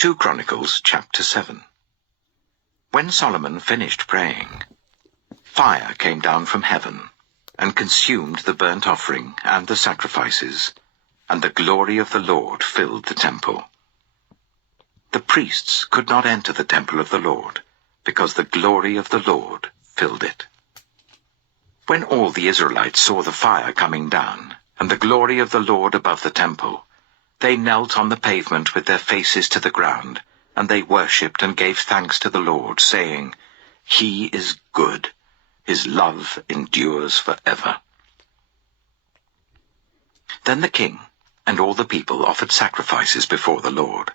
2 Chronicles chapter 7. When Solomon finished praying, fire came down from heaven and consumed the burnt offering and the sacrifices, and the glory of the Lord filled the temple. The priests could not enter the temple of the Lord, because the glory of the Lord filled it. When all the Israelites saw the fire coming down, and the glory of the Lord above the temple, they knelt on the pavement with their faces to the ground, and they worshipped and gave thanks to the Lord, saying, "He is good. His love endures forever." Then the king and all the people offered sacrifices before the Lord.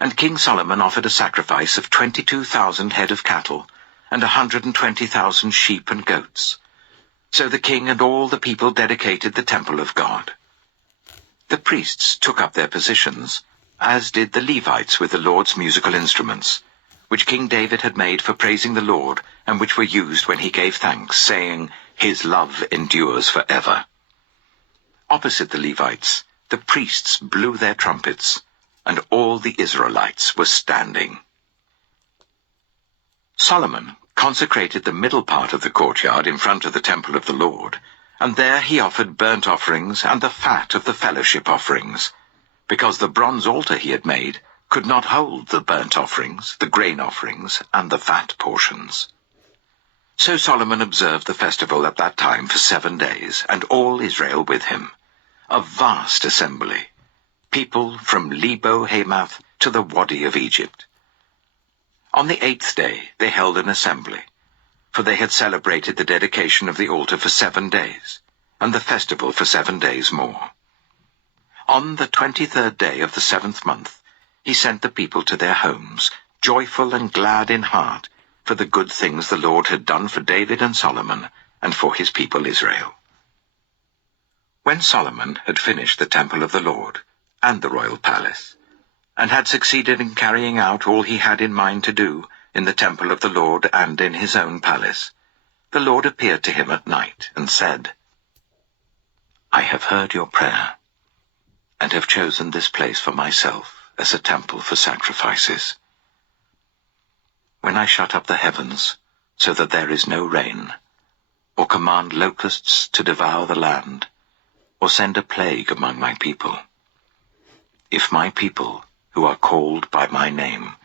And King Solomon offered a sacrifice of 22,000 head of cattle, and 120,000 sheep and goats. So the king and all the people dedicated the temple of God. The priests took up their positions, as did the Levites with the Lord's musical instruments, which King David had made for praising the Lord, and which were used when he gave thanks, saying, "His love endures forever." Opposite the Levites, the priests blew their trumpets, and all the Israelites were standing. Solomon consecrated the middle part of the courtyard in front of the temple of the Lord, and there he offered burnt offerings and the fat of the fellowship offerings, because the bronze altar he had made could not hold the burnt offerings, the grain offerings, and the fat portions. So Solomon observed the festival at that time for 7 days, and all Israel with him, a vast assembly, people from Lebo-Hamath to the Wadi of Egypt. On the 8th day they held an assembly, for they had celebrated the dedication of the altar for 7 days, and the festival for 7 days more. On the 23rd day of the 7th month, he sent the people to their homes, joyful and glad in heart, for the good things the Lord had done for David and Solomon, and for his people Israel. When Solomon had finished the temple of the Lord, and the royal palace, and had succeeded in carrying out all he had in mind to do in the temple of the Lord and in his own palace, the Lord appeared to him at night and said, "I have heard your prayer, and have chosen this place for myself as a temple for sacrifices. When I shut up the heavens so that there is no rain, or command locusts to devour the land, or send a plague among my people, if my people, who are called by my name,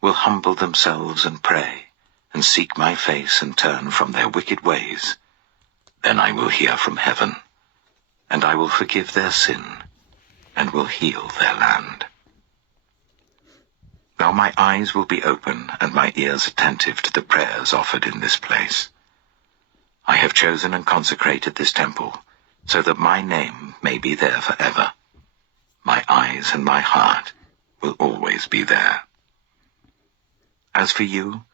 will humble themselves and pray, and seek my face and turn from their wicked ways, then I will hear from heaven, and I will forgive their sin, and will heal their land. Now my eyes will be open and my ears attentive to the prayers offered in this place. I have chosen and consecrated this temple, so that my name may be there forever. My eyes and my heart will always be there. As for you,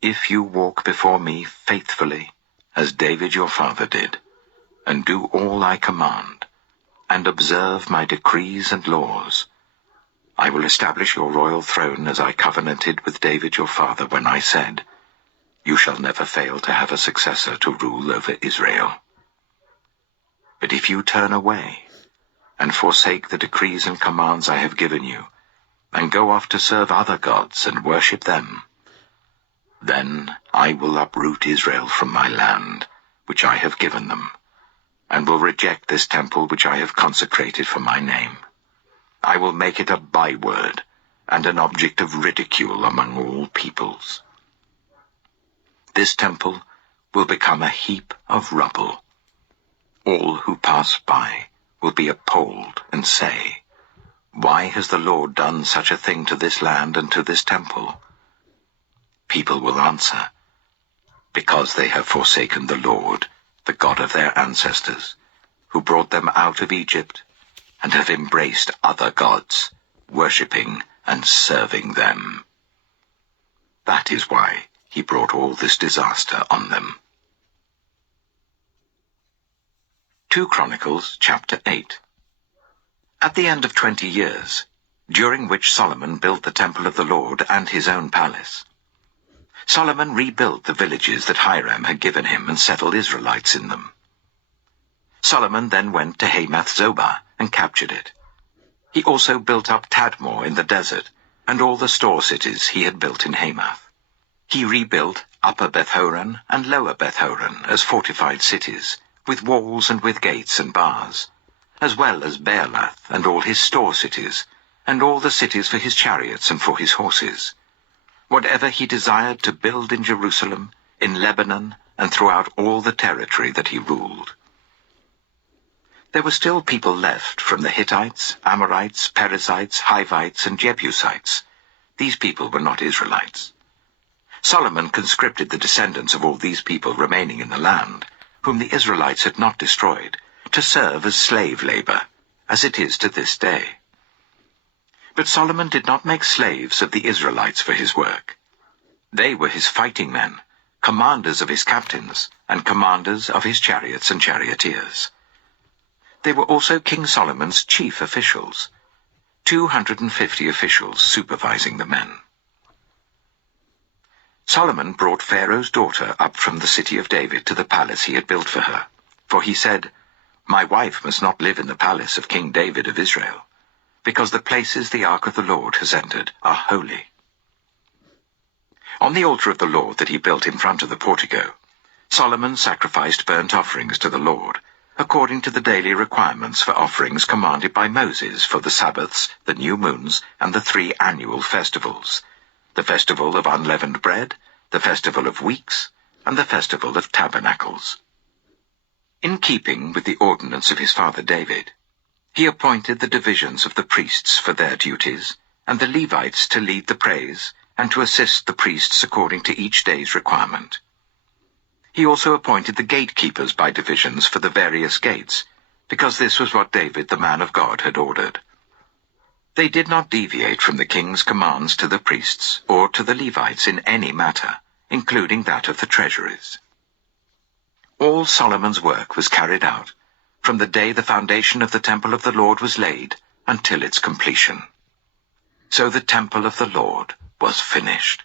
if you walk before me faithfully, as David your father did, and do all I command, and observe my decrees and laws, I will establish your royal throne as I covenanted with David your father when I said, 'You shall never fail to have a successor to rule over Israel.' But if you turn away and forsake the decrees and commands I have given you, and go off to serve other gods and worship them, then I will uproot Israel from my land, which I have given them, and will reject this temple which I have consecrated for my name. I will make it a byword and an object of ridicule among all peoples. This temple will become a heap of rubble. All who pass by will be appalled and say, 'Why has the Lord done such a thing to this land and to this temple?' People will answer, 'Because they have forsaken the Lord, the God of their ancestors, who brought them out of Egypt, and have embraced other gods, worshipping and serving them.' That is why he brought all this disaster on them." 2 Chronicles chapter 8. At the end of 20 years, during which Solomon built the temple of the Lord and his own palace, Solomon rebuilt the villages that Hiram had given him and settled Israelites in them. Solomon then went to Hamath Zobah and captured it. He also built up Tadmor in the desert and all the store cities he had built in Hamath. He rebuilt Upper Beth-horon and Lower Beth-horon as fortified cities, with walls and with gates and bars, as well as Baalath and all his store cities, and all the cities for his chariots and for his horses. Whatever he desired to build in Jerusalem, in Lebanon, and throughout all the territory that he ruled. There were still people left from the Hittites, Amorites, Perizzites, Hivites, and Jebusites. These people were not Israelites. Solomon conscripted the descendants of all these people remaining in the land, whom the Israelites had not destroyed, to serve as slave labor, as it is to this day. But Solomon did not make slaves of the Israelites for his work. They were his fighting men, commanders of his captains, and commanders of his chariots and charioteers. They were also King Solomon's chief officials, 250 officials supervising the men. Solomon brought Pharaoh's daughter up from the city of David to the palace he had built for her, for he said, "My wife must not live in the palace of King David of Israel, because the places the ark of the Lord has entered are holy." On the altar of the Lord that he built in front of the portico, Solomon sacrificed burnt offerings to the Lord, according to the daily requirements for offerings commanded by Moses for the Sabbaths, the new moons, and the 3 annual festivals, the festival of unleavened bread, the festival of weeks, and the festival of tabernacles. In keeping with the ordinance of his father David, he appointed the divisions of the priests for their duties, and the Levites to lead the praise, and to assist the priests according to each day's requirement. He also appointed the gatekeepers by divisions for the various gates, because this was what David the man of God had ordered. They did not deviate from the king's commands to the priests or to the Levites in any matter, including that of the treasuries. All Solomon's work was carried out, from the day the foundation of the temple of the Lord was laid until its completion. So the temple of the Lord was finished.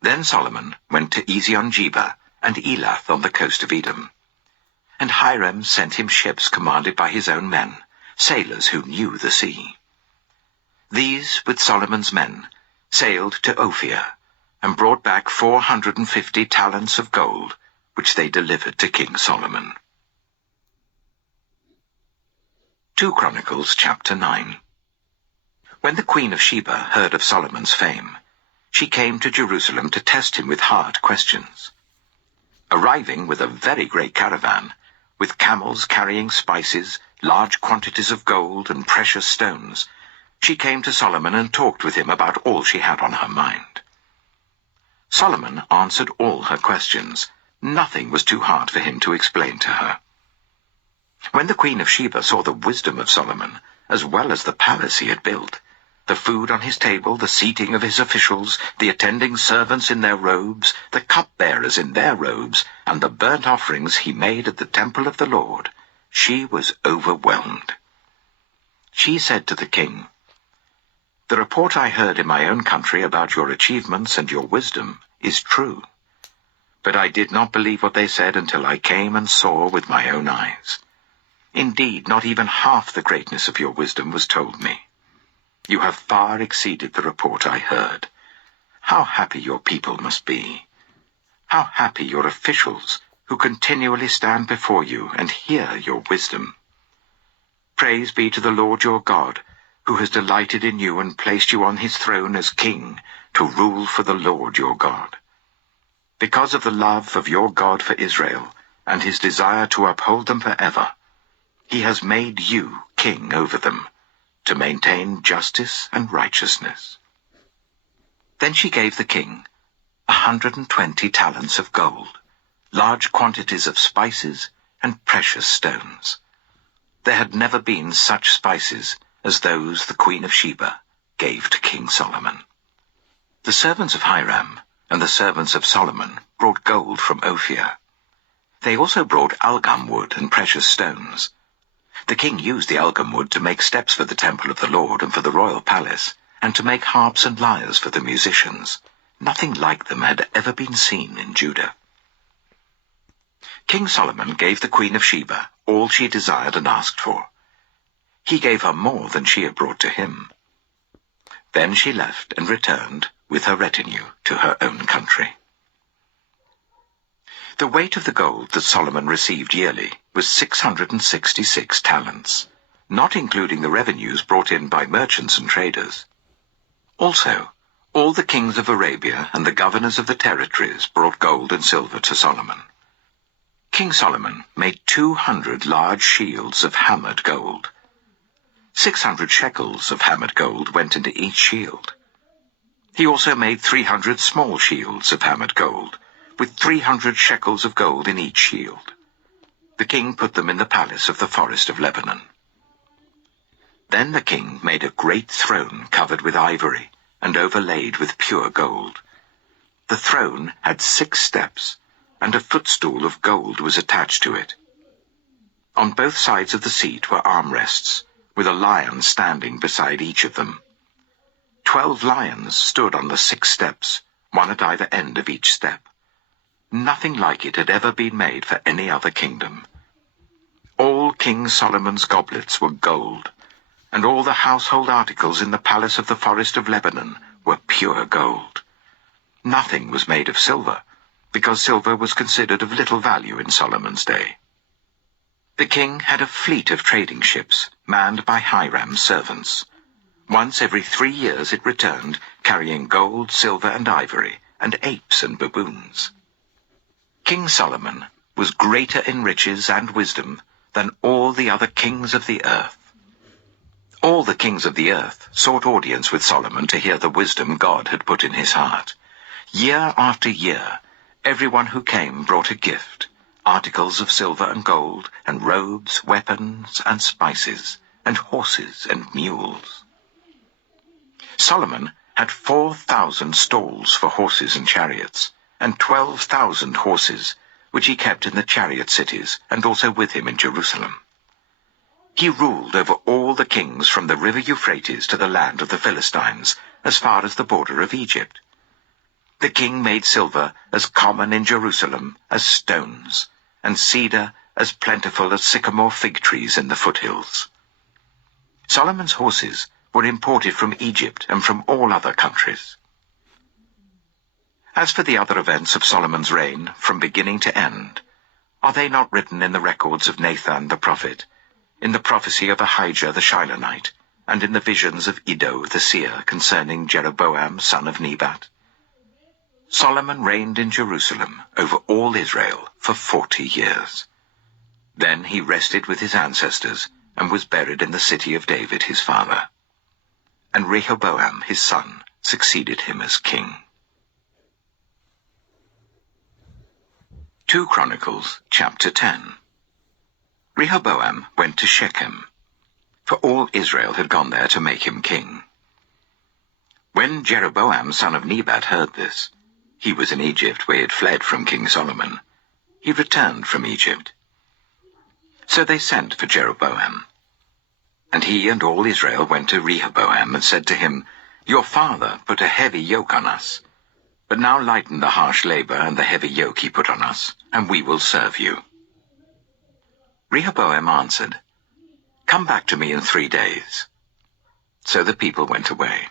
Then Solomon went to Ezion-Geber and Elath on the coast of Edom. And Hiram sent him ships commanded by his own men, sailors who knew the sea. These, with Solomon's men, sailed to Ophir, and brought back 450 talents of gold, which they delivered to King Solomon. 2 Chronicles chapter 9. When the Queen of Sheba heard of Solomon's fame, she came to Jerusalem to test him with hard questions. Arriving with a very great caravan, with camels carrying spices, large quantities of gold and precious stones, she came to Solomon and talked with him about all she had on her mind. Solomon answered all her questions. Nothing was too hard for him to explain to her. When the Queen of Sheba saw the wisdom of Solomon, as well as the palace he had built, the food on his table, the seating of his officials, the attending servants in their robes, the cupbearers in their robes, and the burnt offerings he made at the temple of the Lord, she was overwhelmed. She said to the king, "The report I heard in my own country about your achievements and your wisdom is true. But I did not believe what they said until I came and saw with my own eyes. Indeed, not even half the greatness of your wisdom was told me. You have far exceeded the report I heard. How happy your people must be! How happy your officials, who continually stand before you and hear your wisdom! Praise be to the Lord your God, who has delighted in you and placed you on his throne as king, to rule for the Lord your God. Because of the love of your God for Israel, and his desire to uphold them forever, he has made you king over them, to maintain justice and righteousness." Then she gave the king 120 talents of gold, large quantities of spices, and precious stones. There had never been such spices as those the Queen of Sheba gave to King Solomon. The servants of Hiram and the servants of Solomon brought gold from Ophir. They also brought algum wood and precious stones. The king used the algum wood to make steps for the temple of the Lord and for the royal palace, and to make harps and lyres for the musicians. Nothing like them had ever been seen in Judah. King Solomon gave the Queen of Sheba all she desired and asked for. He gave her more than she had brought to him. Then she left and returned with her retinue to her own country. The weight of the gold that Solomon received yearly was 666 talents, not including the revenues brought in by merchants and traders. Also, all the kings of Arabia and the governors of the territories brought gold and silver to Solomon. King Solomon made 200 large shields of hammered gold. 600 shekels of hammered gold went into each shield. He also made 300 small shields of hammered gold, with 300 shekels of gold in each shield. The king put them in the palace of the forest of Lebanon. Then the king made a great throne covered with ivory and overlaid with pure gold. The throne had 6 steps, and a footstool of gold was attached to it. On both sides of the seat were armrests, with a lion standing beside each of them. 12 lions stood on the 6 steps, one at either end of each step. Nothing like it had ever been made for any other kingdom. All King Solomon's goblets were gold, and all the household articles in the palace of the forest of Lebanon were pure gold. Nothing was made of silver, because silver was considered of little value in Solomon's day. The king had a fleet of trading ships, manned by Hiram's servants. Once every 3 years it returned, carrying gold, silver, and ivory, and apes and baboons. King Solomon was greater in riches and wisdom than all the other kings of the earth. All the kings of the earth sought audience with Solomon to hear the wisdom God had put in his heart. Year after year, everyone who came brought a gift, articles of silver and gold, and robes, weapons, and spices, and horses and mules. Solomon had 4,000 stalls for horses and chariots, and 12,000 horses, which he kept in the chariot cities, and also with him in Jerusalem. He ruled over all the kings from the river Euphrates to the land of the Philistines, as far as the border of Egypt. The king made silver as common in Jerusalem as stones, and cedar as plentiful as sycamore fig trees in the foothills. Solomon's horses were imported from Egypt and from all other countries. As for the other events of Solomon's reign, from beginning to end, are they not written in the records of Nathan the prophet, in the prophecy of Ahijah the Shilonite, and in the visions of Iddo the seer concerning Jeroboam son of Nebat? Solomon reigned in Jerusalem over all Israel for 40 years. Then he rested with his ancestors and was buried in the city of David his father. And Rehoboam his son succeeded him as king. 2 Chronicles chapter 10. Rehoboam went to Shechem, for all Israel had gone there to make him king. When Jeroboam son of Nebat heard this, he was in Egypt where he had fled from King Solomon. He returned from Egypt. So they sent for Jeroboam. And he and all Israel went to Rehoboam and said to him, "Your father put a heavy yoke on us, but now lighten the harsh labor and the heavy yoke he put on us, and we will serve you." Rehoboam answered, "Come back to me in 3 days." So the people went away.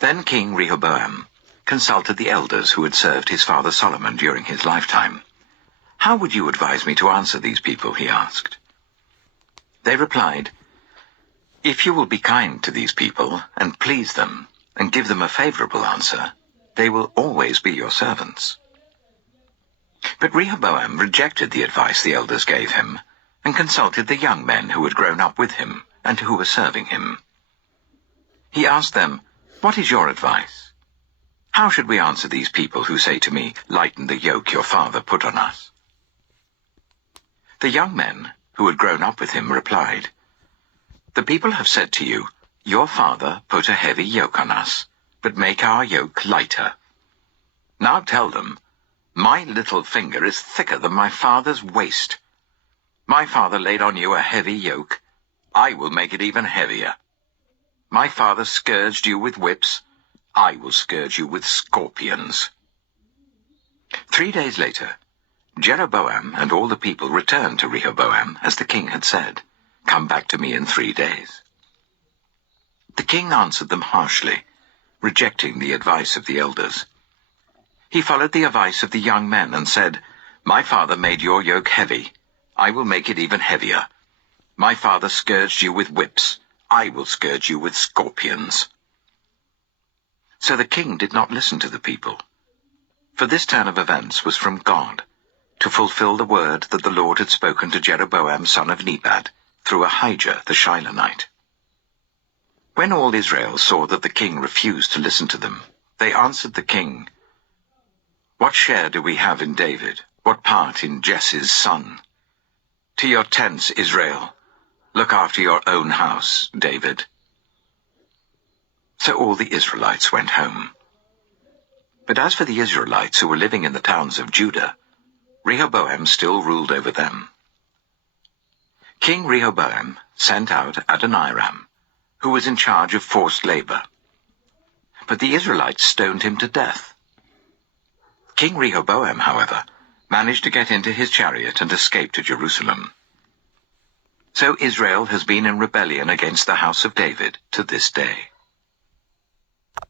Then King Rehoboam consulted the elders who had served his father Solomon during his lifetime. "How would you advise me to answer these people?" he asked. They replied, "If you will be kind to these people and please them and give them a favorable answer, they will always be your servants." But Rehoboam rejected the advice the elders gave him and consulted the young men who had grown up with him and who were serving him. He asked them, "What is your advice? How should we answer these people who say to me, 'Lighten the yoke your father put on us'?" The young men who had grown up with him replied, "The people have said to you, 'Your father put a heavy yoke on us, but make our yoke lighter.' Now tell them, 'My little finger is thicker than my father's waist. My father laid on you a heavy yoke. I will make it even heavier. My father scourged you with whips. I will scourge you with scorpions." 3 days later, Jeroboam and all the people returned to Rehoboam, as the king had said, "Come back to me in 3 days." The king answered them harshly, rejecting the advice of the elders. He followed the advice of the young men and said, "My father made your yoke heavy. I will make it even heavier. My father scourged you with whips. I will scourge you with scorpions." So the king did not listen to the people. For this turn of events was from God, to fulfill the word that the Lord had spoken to Jeroboam son of Nebat, through Ahijah the Shilonite. When all Israel saw that the king refused to listen to them, they answered the king, "What share do we have in David? What part in Jesse's son? To your tents, Israel. Look after your own house, David." So all the Israelites went home. But as for the Israelites who were living in the towns of Judah, Rehoboam still ruled over them. King Rehoboam sent out Adoniram, who was in charge of forced labor. But the Israelites stoned him to death. King Rehoboam, however, managed to get into his chariot and escape to Jerusalem. So Israel has been in rebellion against the house of David to this day.